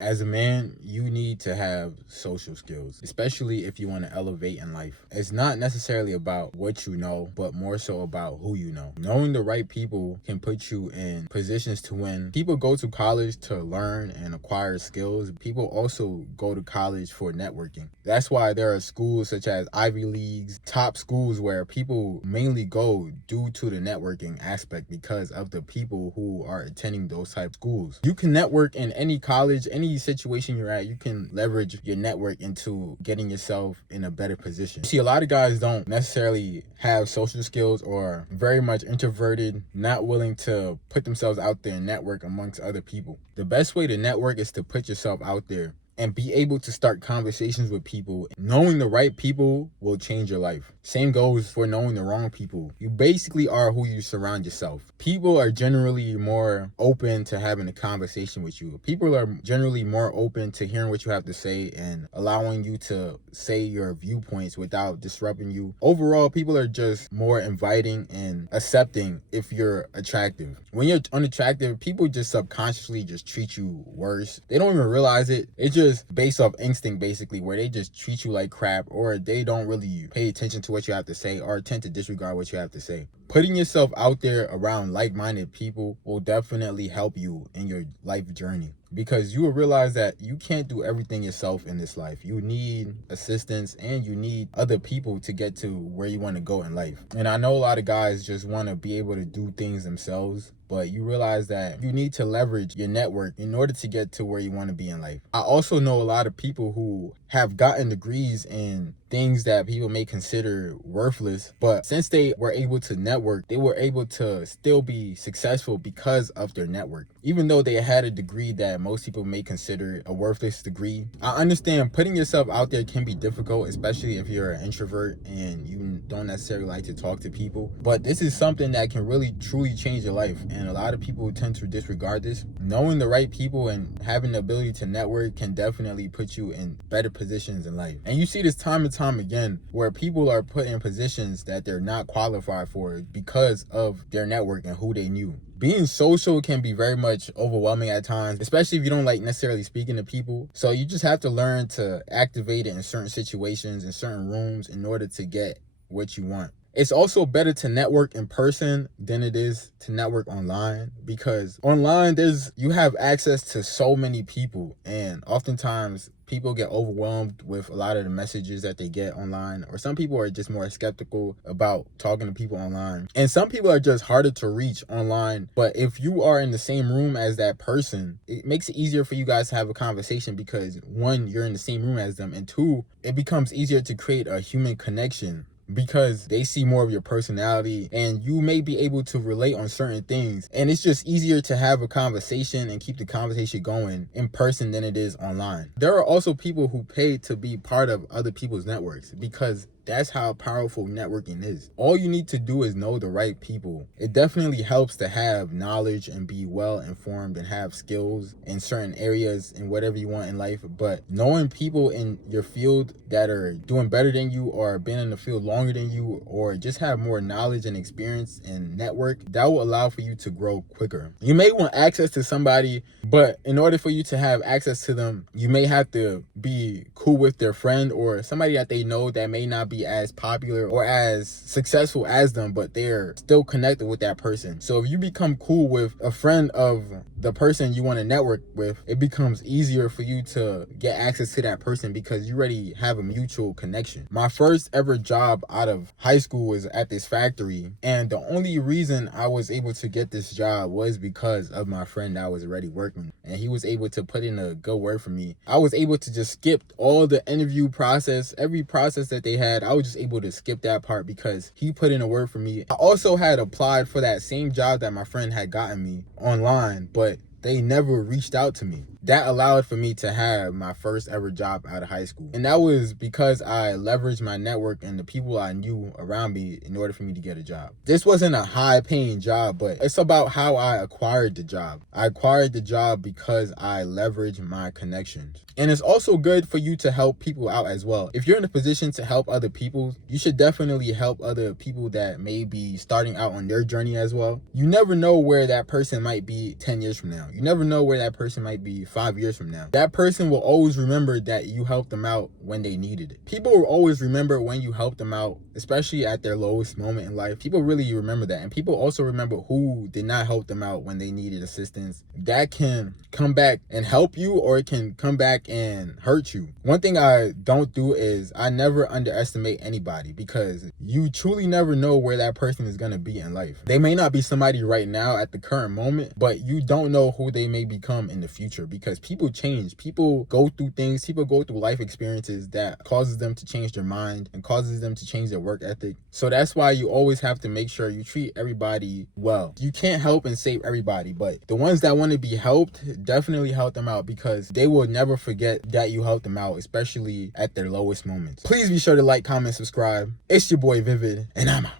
As a man, you need to have social skills, especially if you want to elevate in life. It's not necessarily about what you know, but more so about who you know. Knowing the right people can put you in positions to win. People go to college to learn and acquire skills. People also go to college for networking. That's why there are schools such as Ivy Leagues, top schools where people mainly go due to the networking aspect because of the people who are attending those type of schools. You can network in any college, any situation you're at. You can leverage your network into getting yourself in a better position. You see, a lot of guys don't necessarily have social skills or very much introverted, not willing to put themselves out there and network amongst other people. The best way to network is to put yourself out there and be able to start conversations with people. Knowing the right people will change your life. Same goes for knowing the wrong people. You basically are who you surround yourself. People are generally more open to having a conversation with you. People are generally more open to hearing what you have to say and allowing you to say your viewpoints without disrupting you. Overall, people are just more inviting and accepting if you're attractive. When you're unattractive, people just subconsciously just treat you worse. They don't even realize it. It's just based off instinct, basically, where they just treat you like crap, or they don't really pay attention to what you have to say or tend to disregard what you have to say. Putting yourself out there around like-minded people will definitely help you in your life journey, because you will realize that you can't do everything yourself in this life. You need assistance and you need other people to get to where you want to go in life. And I know a lot of guys just want to be able to do things themselves, but you realize that you need to leverage your network in order to get to where you want to be in life. I also know a lot of people who have gotten degrees in things that people may consider worthless, but since they were able to network, they were able to still be successful because of their network. Even though they had a degree that most people may consider a worthless degree, I understand putting yourself out there can be difficult, especially if you're an introvert and you don't necessarily like to talk to people. But this is something that can really truly change your life, and a lot of people tend to disregard this. Knowing the right people and having the ability to network can definitely put you in better positions in life. And you see this time and time again where people are put in positions that they're not qualified for because of their network and who they knew. Being social can be very much overwhelming at times, especially if you don't like necessarily speaking to people. So you just have to learn to activate it in certain situations, in certain rooms, in order to get what you want. It's also better to network in person than it is to network online, because online you have access to so many people, and oftentimes people get overwhelmed with a lot of the messages that they get online, or some people are just more skeptical about talking to people online, and some people are just harder to reach online. But if you are in the same room as that person, it makes it easier for you guys to have a conversation, because one, you're in the same room as them, and two, it becomes easier to create a human connection because they see more of your personality and you may be able to relate on certain things. And it's just easier to have a conversation and keep the conversation going in person than it is online. There are also people who pay to be part of other people's networks, because that's how powerful networking is. All you need to do is know the right people. It definitely helps to have knowledge and be well informed and have skills in certain areas in whatever you want in life. But knowing people in your field that are doing better than you, or been in the field longer than you, or just have more knowledge and experience and network, that will allow for you to grow quicker. You may want access to somebody, but in order for you to have access to them, you may have to be cool with their friend or somebody that they know that may not be as popular or as successful as them, but they're still connected with that person. So if you become cool with a friend of the person you want to network with, it becomes easier for you to get access to that person because you already have a mutual connection. My first ever job out of high school was at this factory, and the only reason I was able to get this job was because of my friend that was already working, and he was able to put in a good word for me. I was able to just skip all the interview process, every process that they had. I was just able to skip that part because he put in a word for me. I also had applied for that same job that my friend had gotten me online, but they never reached out to me. That allowed for me to have my first ever job out of high school. And that was because I leveraged my network and the people I knew around me in order for me to get a job. This wasn't a high paying job, but it's about how I acquired the job. I acquired the job because I leveraged my connections. And it's also good for you to help people out as well. If you're in a position to help other people, you should definitely help other people that may be starting out on their journey as well. You never know where that person might be 10 years from now. You never know where that person might be 5 5 years from now. That person will always remember that you helped them out when they needed it. People will always remember when you helped them out, especially at their lowest moment in life. People really remember that. And people also remember who did not help them out when they needed assistance. That can come back and help you, or it can come back and hurt you. One thing I don't do is I never underestimate anybody, because you truly never know where that person is going to be in life. They may not be somebody right now at the current moment, but you don't know who they may become in the future, because people change. People go through things. People go through life experiences that causes them to change their mind and causes them to change their work ethic. So that's why you always have to make sure you treat everybody well. You can't help and save everybody, but the ones that want to be helped, definitely help them out, because they will never forget that you helped them out, especially at their lowest moments. Please be sure to like, comment, subscribe. It's your boy Vivid, and I'm out.